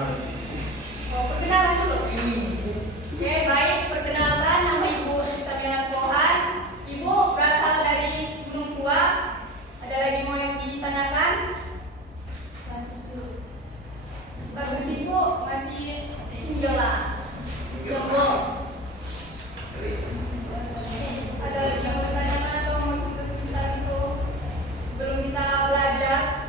Oh, perkenalan dulu. Oke, baik. Perkenalkan, nama Ibu Estamiana Pohan. Ibu berasal dari Gunung Tua. Ada lagi mau yang ditanyakan? Status Ibu masih single lah. Jomblo. Ada lagi yang mau ditanyakan atau mau cerita-cerita gitu sebelum kita belajar?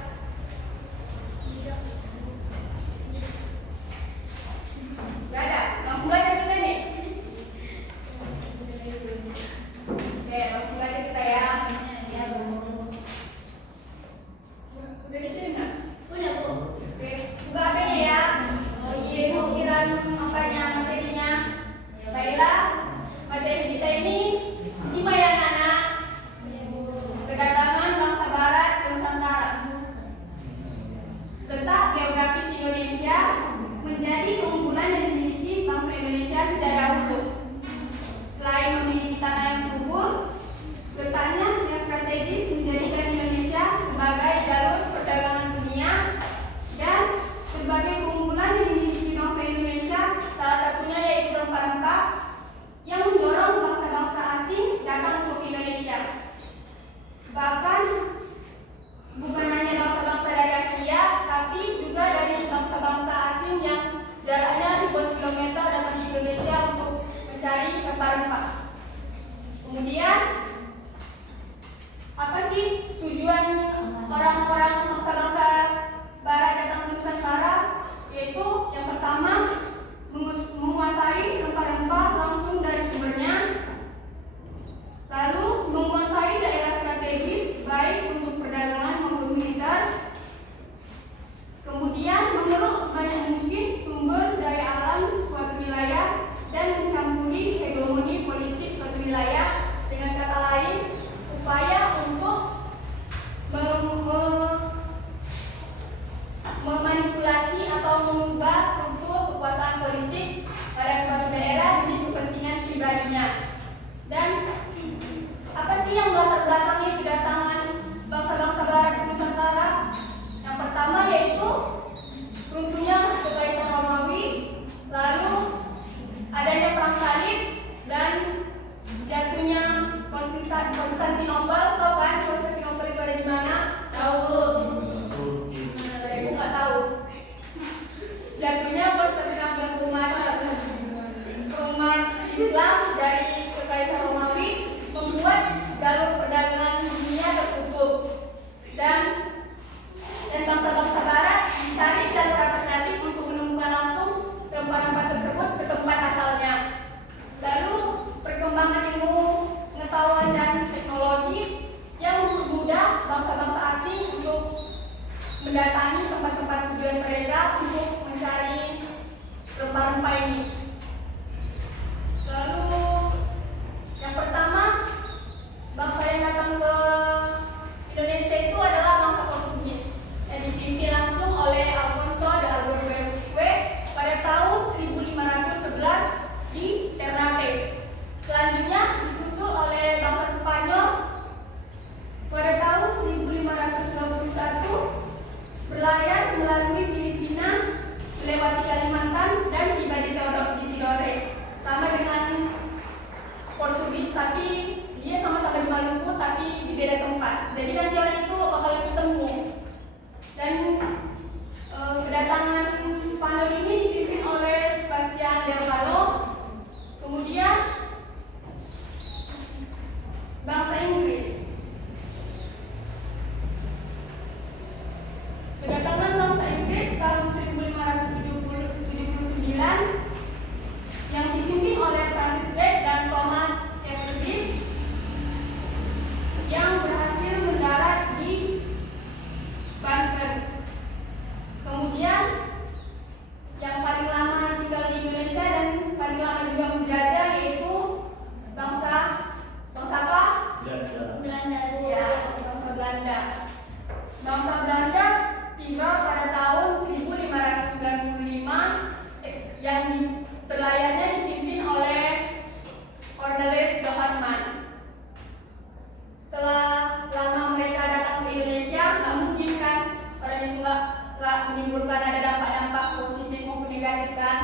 negatif kan.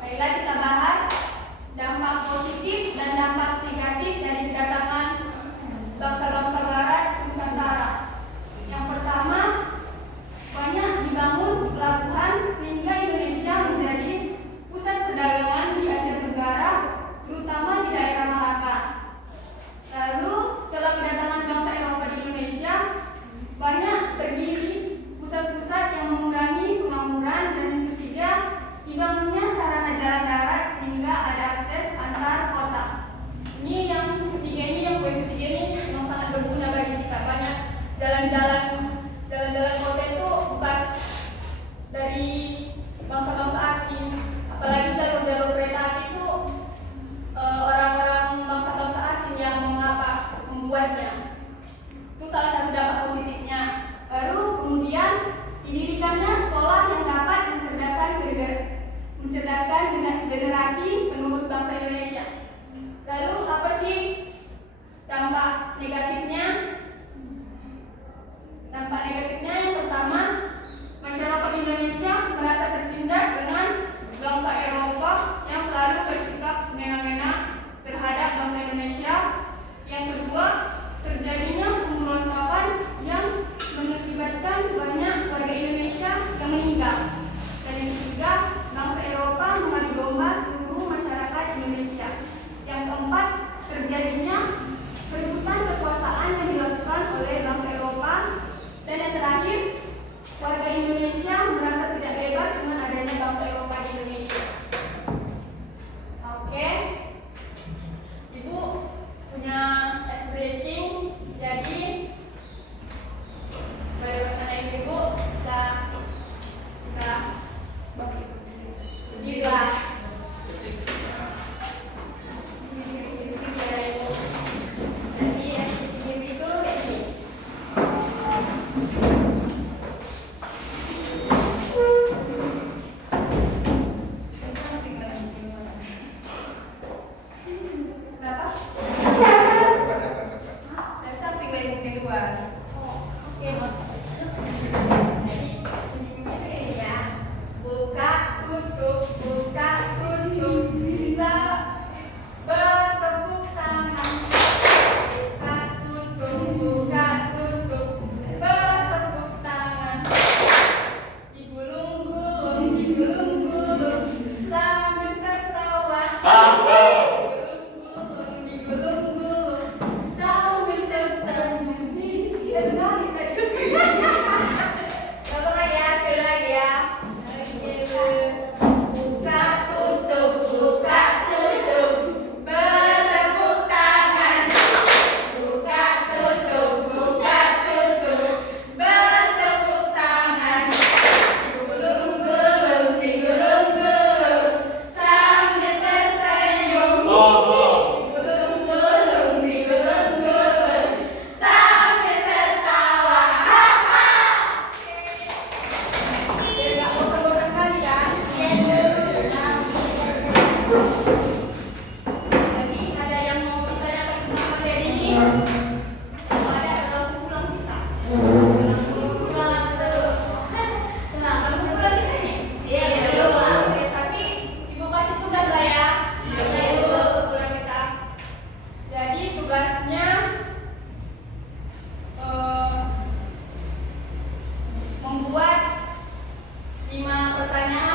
Baiklah, kita bahas dampak positif dan dampak negatif dari kedatangan bangsa-bangsa Barat ke Nusantara. Yang pertama, banyak dibangun pelabuhan sehingga Indonesia menjadi pusat perdagangan di Asia Tenggara, terutama di daerah Malaka. Lalu setelah kedatangan bangsa Eropa di Indonesia, banyak berdiri pusat-pusat yang mengurangi pengangguran, dan yang ketiga, dibangunnya sarana jalan darat sehingga ada akses antar kota. Ini yang ketiga ini, yang poin ketiga ini yang sangat berguna bagi kita. Banyak jalan-jalan kota itu bekas dari bangsa-bangsa asing, apalagi jalur-jalur kereta api itu orang-orang bangsa-bangsa asing yang membuatnya. Itu salah satu dampak positifnya. Baru kemudian didirikannya sekolah yang dapat mencerdaskan generasi penerus bangsa Indonesia. Lalu apa sih dampak negatifnya? Dampak negatifnya yang pertama, masyarakat Indonesia merasa tertindas dengan bangsa Eropa yang selalu bersikap semena-mena terhadap bangsa Indonesia. Yang kedua, terjadinya pemberontakan yang mengakibatkan banyak warga Indonesia yang meninggal. Dan yang ketiga, bangsa Eropa mengadu domba seluruh masyarakat Indonesia. Yang keempat, terjadinya perebutan kekuasaan yang dilakukan oleh bangsa Eropa. Dan yang terakhir, warga Indonesia merasa tidak bebas dengan adanya bangsa Eropa di Indonesia. Oke, Ibu punya ice breaking, jadi boleh bertanya Ibu, bisa kita juga. Membuat 5 pertanyaan